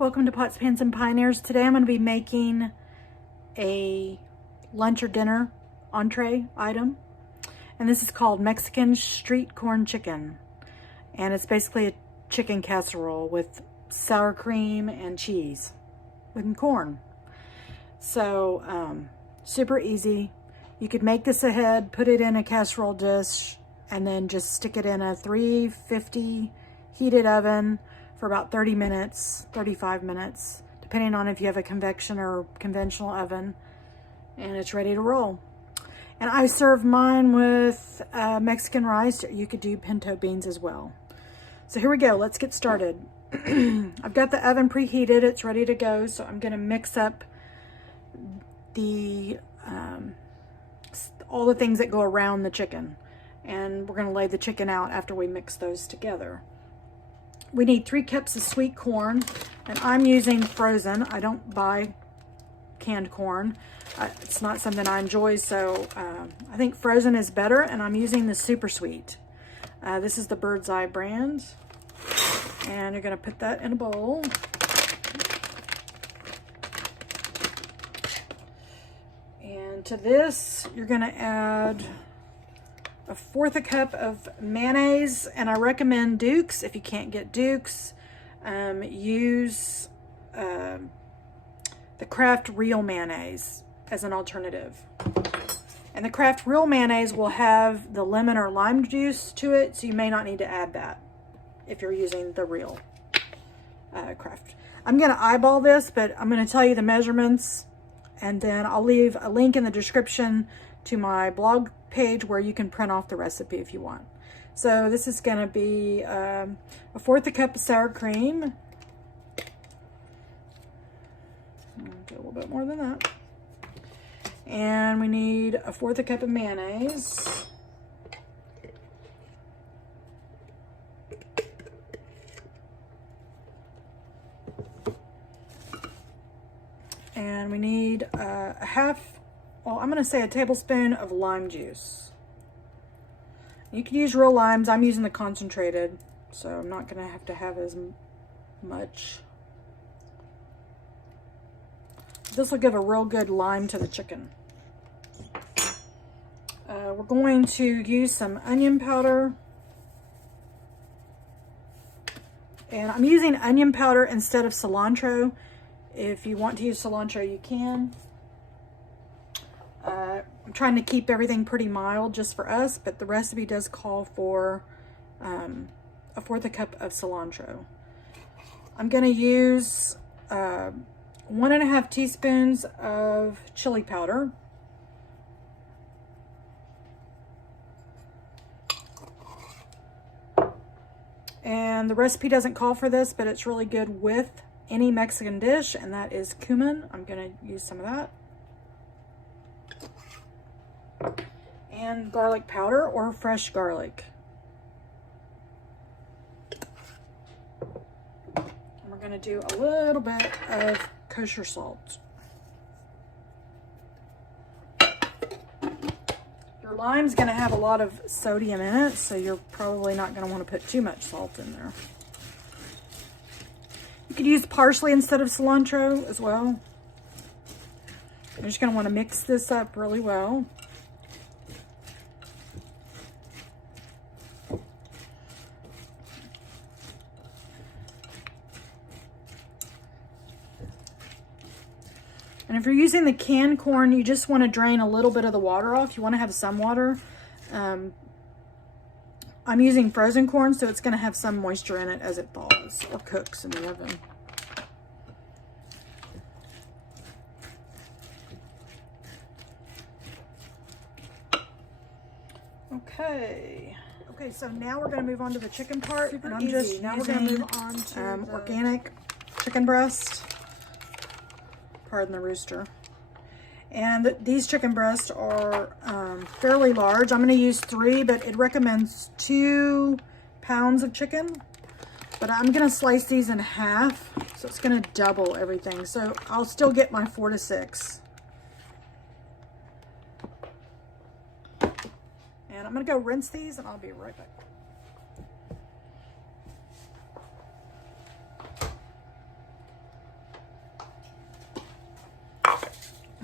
Welcome to Pots, Pans, and Pioneers. Today I'm going to be making a lunch or dinner entree item. And this is called Mexican street corn chicken. And it's basically a chicken casserole with sour cream and cheese with corn. So super easy. You could make this ahead, put it in a casserole dish, and then just stick it in a 350 heated oven for about 30 minutes, 35 minutes, depending on if you have a convection or conventional oven, and it's ready to roll. And I serve mine with Mexican rice. You could do pinto beans as well. So here we go, let's get started. I've got the oven preheated, it's ready to go, so I'm gonna mix up the all the things that go around the chicken. And we're gonna lay the chicken out after we mix those together. We need 3 cups of sweet corn, and I'm using frozen. I don't buy canned corn. It's not something I enjoy, so I think frozen is better, and I'm using the super sweet. This is the Bird's Eye brand, and you're gonna put that in a bowl. And to this, you're gonna add 1/4 cup of mayonnaise, and I recommend Duke's. If you can't get Duke's, use the Kraft Real mayonnaise as an alternative. And the Kraft Real mayonnaise will have the lemon or lime juice to it, so you may not need to add that if you're using the real Kraft. I'm gonna eyeball this, but I'm gonna tell you the measurements, and then I'll leave a link in the description to my blog page where you can print off the recipe if you want. So this is going to be 1/4 cup of sour cream. Do a little bit more than that. And we need 1/4 cup of mayonnaise. And we need I'm going to say a tablespoon of lime juice. You can use real limes. I'm using the concentrated, so I'm not going to have as much. This will give a real good lime to the chicken. We're going to use some onion powder. And I'm using onion powder instead of cilantro. If you want to use cilantro, you can. I'm trying to keep everything pretty mild just for us, but the recipe does call for 1/4 cup of cilantro. I'm going to use 1½ teaspoons of chili powder. And the recipe doesn't call for this, but it's really good with any Mexican dish, and that is cumin. I'm going to use some of that. And garlic powder or fresh garlic. And we're going to do a little bit of kosher salt. Your lime's going to have a lot of sodium in it, so you're probably not going to want to put too much salt in there. You could use parsley instead of cilantro as well. You're just going to want to mix this up really well. And if you're using the canned corn, you just want to drain a little bit of the water off. You want to have some water. I'm using frozen corn, so it's going to have some moisture in it as it thaws or cooks in the oven. Okay, so now we're going to move on to the chicken part. Super and I'm easy. just Now using we're going to move on to organic chicken breast. Pardon the rooster. And these chicken breasts are fairly large. I'm going to use 3, but it recommends 2 pounds of chicken. But I'm going to slice these in half, so it's going to double everything. So I'll still get my 4 to 6. And I'm going to go rinse these, and I'll be right back.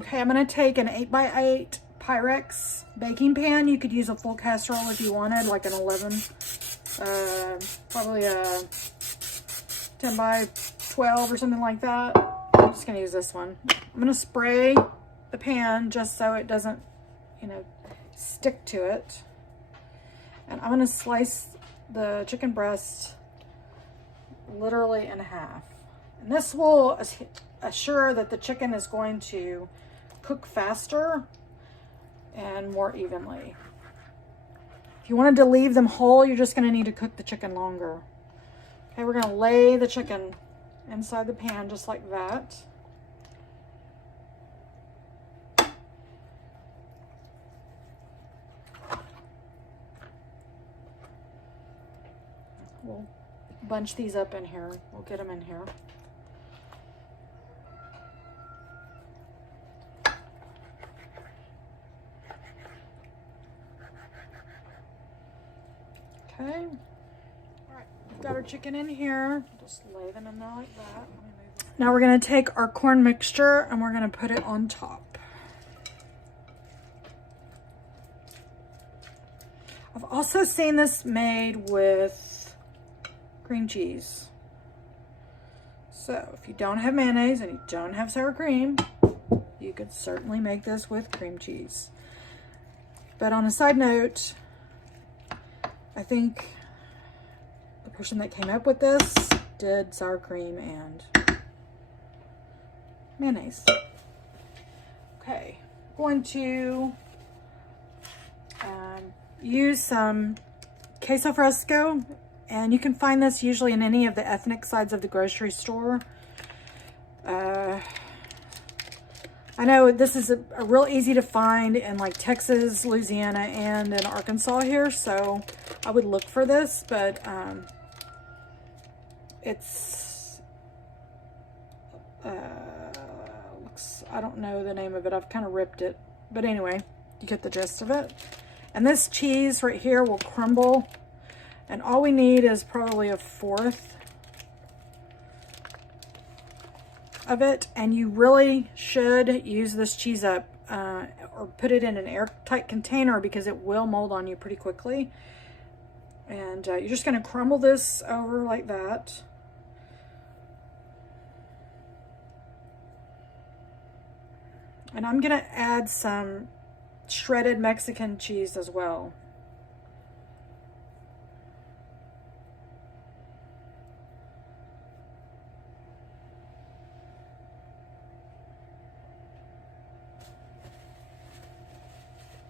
Okay, I'm gonna take an 8x8 Pyrex baking pan. You could use a full casserole if you wanted, like an 11, probably a 10 by 12 or something like that. I'm just gonna use this one. I'm gonna spray the pan just so it doesn't, you know, stick to it. And I'm gonna slice the chicken breast literally in half. And this will assure that the chicken is going to cook faster and more evenly. If you wanted to leave them whole, you're just gonna need to cook the chicken longer. Okay, we're gonna lay the chicken inside the pan just like that. We'll bunch these up in here. We'll get them in here. Okay. All right, we've got our chicken in here. Just lay them in there like that. Now we're gonna take our corn mixture and we're gonna put it on top. I've also seen this made with cream cheese. So if you don't have mayonnaise and you don't have sour cream, you could certainly make this with cream cheese. But on a side note, I think the person that came up with this did sour cream and mayonnaise. Okay, going to use some queso fresco, and you can find this usually in any of the ethnic sides of the grocery store. I know this is a real easy to find in like Texas, Louisiana, and in Arkansas here, so I would look for this, but it's I don't know the name of it. I've kind of ripped it, but anyway, you get the gist of it. And this cheese right here will crumble, and all we need is probably a fourth of it, and you really should use this cheese up or put it in an airtight container because it will mold on you pretty quickly. And you're just going to crumble this over like that. And I'm going to add some shredded Mexican cheese as well.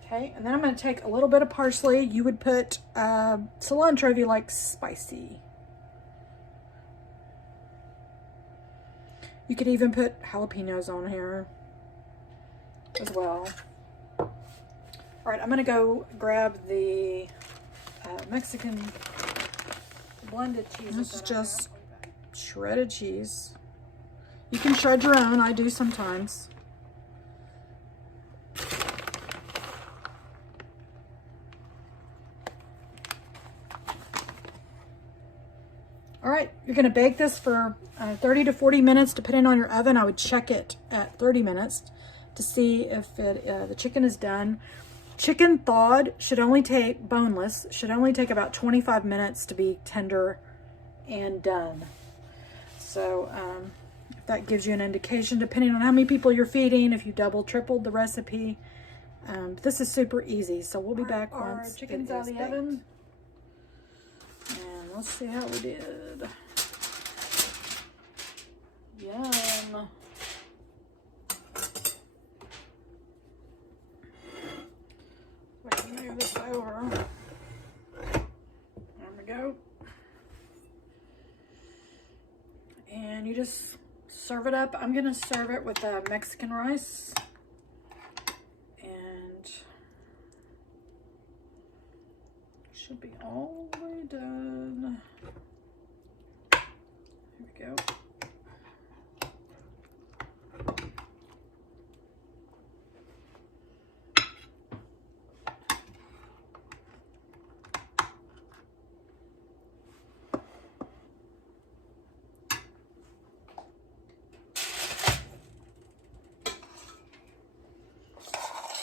Okay, and then I'm going to take a little bit of parsley. You would put cilantro if you like spicy. You could even put jalapenos on here as well. All right, I'm going to go grab the Mexican blended cheese. This is just shredded cheese. You can shred your own. I do sometimes. All right, you're gonna bake this for 30 to 40 minutes, depending on your oven. I would check it at 30 minutes to see if the chicken is done. Chicken thawed should only take, boneless, should only take about 25 minutes to be tender and done. So if that gives you an indication, depending on how many people you're feeding, if you double, tripled the recipe. This is super easy, so we'll be back once our chicken's out of the oven. And let's see how we did. Yum. We can move this over. There we go. And you just serve it up. I'm gonna serve it with Mexican rice. And should be all the way done. Here we go.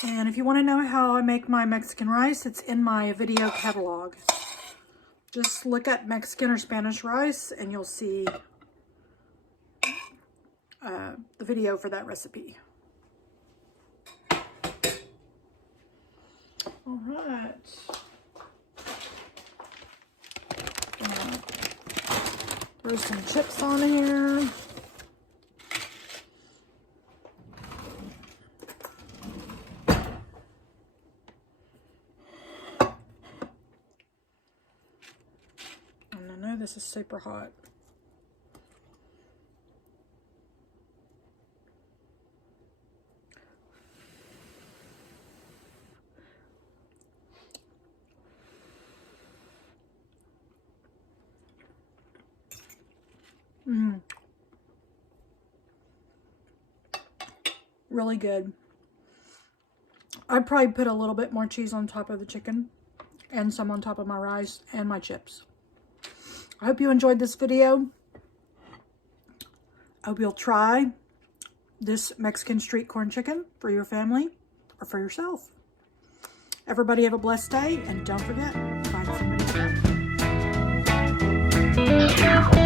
And if you want to know how I make my Mexican rice, it's in my video catalog. Just look at Mexican or Spanish rice and you'll see the video for that recipe. All right. Throw some chips on here. And I know this is super hot. Really good. I'd probably put a little bit more cheese on top of the chicken and some on top of my rice and my chips. I hope you enjoyed this video. I hope you'll try this Mexican street corn chicken for your family or for yourself. Everybody have a blessed day, and don't forget, find somebody to love.